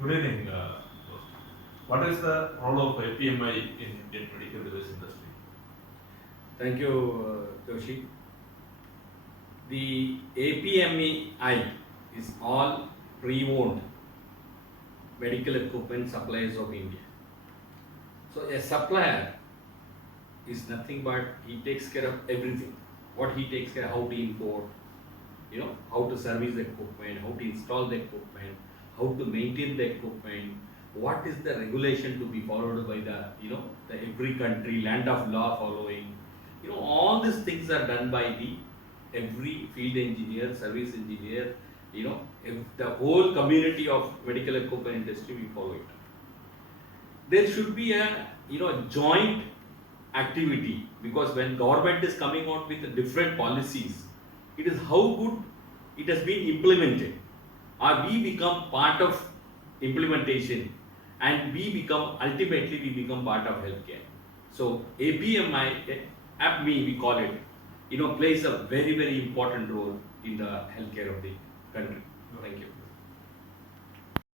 Good evening. What is the role of APMI in Indian medical device industry? Thank you, Joshi. The APMEI is all pre-owned medical equipment suppliers of India. So a supplier is nothing but he takes care of everything. What he takes care of, how to import, how to service the equipment, how to install the equipment, how to maintain the equipment, what is the regulation to be followed by the every country, land of law following. All these things are done by every field engineer, service engineer, if the whole community of medical equipment industry, we follow it. There should be a joint activity, because when government is coming out with different policies, it is how good it has been implemented, or we become part of implementation, and ultimately we become part of healthcare. So APMI, APMEI we call it, plays a very important role in the healthcare of the country. Thank you.